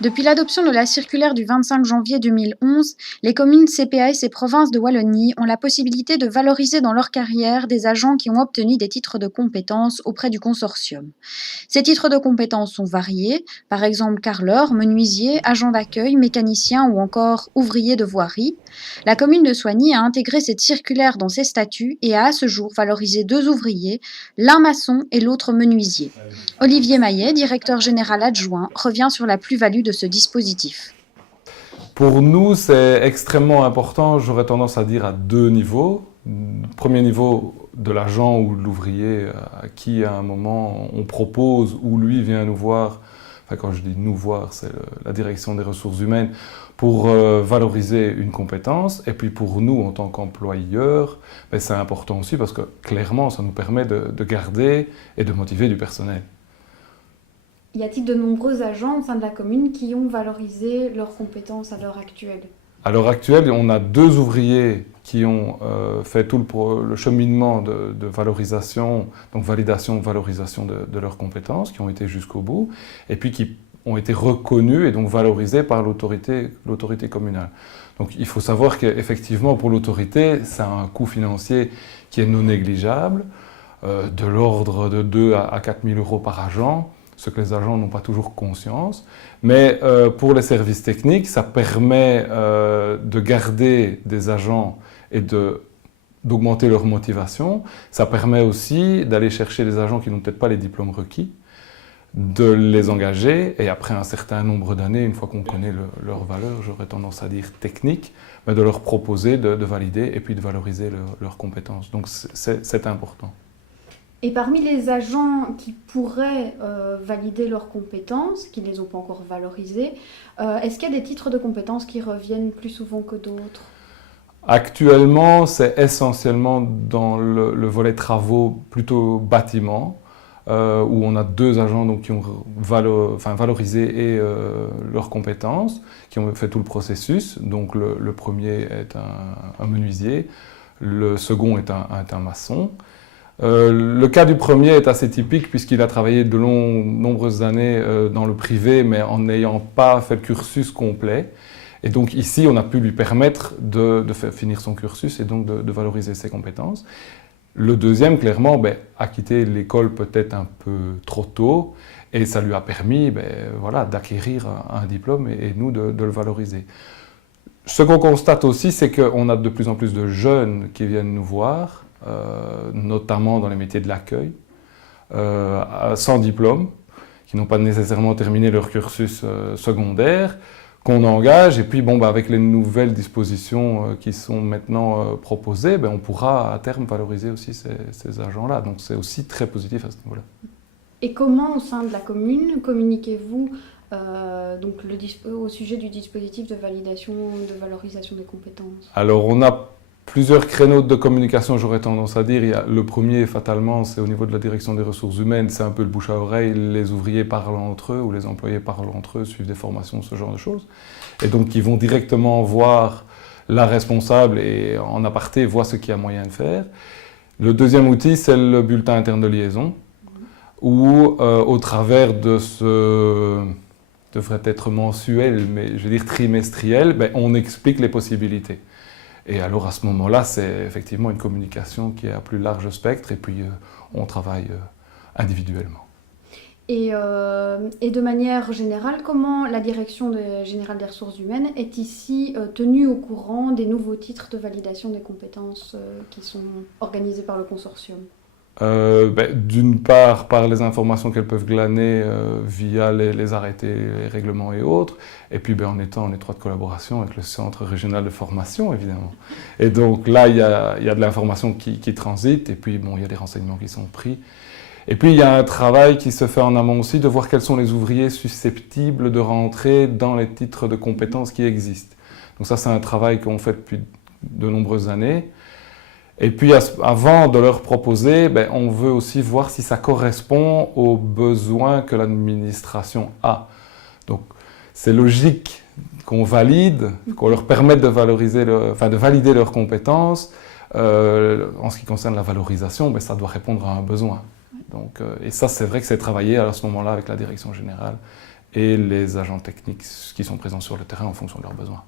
Depuis l'adoption de la circulaire du 25 janvier 2011, les communes, CPAS et provinces de Wallonie ont la possibilité de valoriser dans leur carrière des agents qui ont obtenu des titres de compétences auprès du consortium. Ces titres de compétences sont variés, par exemple carreleur, menuisier, agent d'accueil, mécanicien ou encore ouvrier de voirie. La commune de Soignies a intégré cette circulaire dans ses statuts et a à ce jour valorisé 2 ouvriers, l'un maçon et l'autre menuisier. Olivier Maillet, directeur général adjoint, revient sur la plus-value de ce dispositif. Pour nous, c'est extrêmement important, j'aurais tendance à dire à 2 niveaux. Premier niveau de l'agent ou de l'ouvrier à qui à un moment on propose ou lui vient nous voir, enfin quand je dis nous voir, c'est la direction des ressources humaines, pour valoriser une compétence. Et puis pour nous en tant qu'employeurs, c'est important aussi parce que clairement ça nous permet de garder et de motiver du personnel. Y a-t-il de nombreux agents au sein de la commune qui ont valorisé leurs compétences à l'heure actuelle ? À l'heure actuelle, on a 2 ouvriers qui ont fait tout le cheminement de valorisation, donc validation, valorisation de leurs compétences, qui ont été jusqu'au bout, et puis qui ont été reconnus et donc valorisés par l'autorité communale. Donc il faut savoir qu'effectivement pour l'autorité, ça a un coût financier qui est non négligeable, de l'ordre de 2 à 4 000 euros par agent, ce que les agents n'ont pas toujours conscience. Mais pour les services techniques, ça permet de garder des agents et d'augmenter leur motivation. Ça permet aussi d'aller chercher des agents qui n'ont peut-être pas les diplômes requis, de les engager, et après un certain nombre d'années, une fois qu'on connaît leur valeur, j'aurais tendance à dire technique, mais de leur proposer de valider et puis de valoriser leurs compétences. Donc c'est important. Et parmi les agents qui pourraient valider leurs compétences, qui ne les ont pas encore valorisées, est-ce qu'il y a des titres de compétences qui reviennent plus souvent que d'autres ? Actuellement, c'est essentiellement dans le volet travaux, plutôt bâtiment, où on a 2 agents donc, qui ont valorisé leurs compétences, qui ont fait tout le processus. Donc le premier est un menuisier, le second est un maçon. Le cas du premier est assez typique puisqu'il a travaillé de nombreuses années dans le privé mais en n'ayant pas fait le cursus complet. Et donc ici, on a pu lui permettre de faire finir son cursus et donc de valoriser ses compétences. Le deuxième, clairement, a quitté l'école peut-être un peu trop tôt et ça lui a permis voilà, d'acquérir un diplôme et nous de le valoriser. Ce qu'on constate aussi, c'est qu'on a de plus en plus de jeunes qui viennent nous voir, notamment dans les métiers de l'accueil, sans diplôme, qui n'ont pas nécessairement terminé leur cursus secondaire, qu'on engage, et puis avec les nouvelles dispositions qui sont maintenant proposées, on pourra à terme valoriser aussi ces agents-là. Donc c'est aussi très positif à ce niveau-là. Et comment, au sein de la commune, communiquez-vous au sujet du dispositif de validation, de valorisation des compétences ? Alors on a plusieurs créneaux de communication, j'aurais tendance à dire. Le premier, fatalement, c'est au niveau de la direction des ressources humaines, c'est un peu le bouche à oreille, les ouvriers parlent entre eux ou les employés parlent entre eux, suivent des formations, ce genre de choses. Et donc ils vont directement voir la responsable et en aparté voient ce qu'il y a moyen de faire. Le deuxième outil, c'est le bulletin interne de liaison, où au travers de ce devrait être mensuel, mais je veux dire trimestriel, on explique les possibilités. Et alors à ce moment-là, c'est effectivement une communication qui est à plus large spectre et puis on travaille individuellement. Et de manière générale, comment la direction générale des ressources humaines est ici tenue au courant des nouveaux titres de validation des compétences qui sont organisés par le consortium ? D'une part, par les informations qu'elles peuvent glaner via les arrêtés, les règlements et autres, et puis en étant en étroite collaboration avec le Centre régional de formation, évidemment. Et donc là, il y a de l'information qui transite, et puis il y a des renseignements qui sont pris. Et puis il y a un travail qui se fait en amont aussi, de voir quels sont les ouvriers susceptibles de rentrer dans les titres de compétences qui existent. Donc ça, c'est un travail qu'on fait depuis de nombreuses années. Et puis, avant de leur proposer, on veut aussi voir si ça correspond aux besoins que l'administration a. Donc, c'est logique qu'on valide, qu'on leur permette de valider leurs compétences. En ce qui concerne la valorisation, ça doit répondre à un besoin. Donc, et ça, c'est vrai que c'est travaillé à ce moment-là avec la direction générale et les agents techniques qui sont présents sur le terrain en fonction de leurs besoins.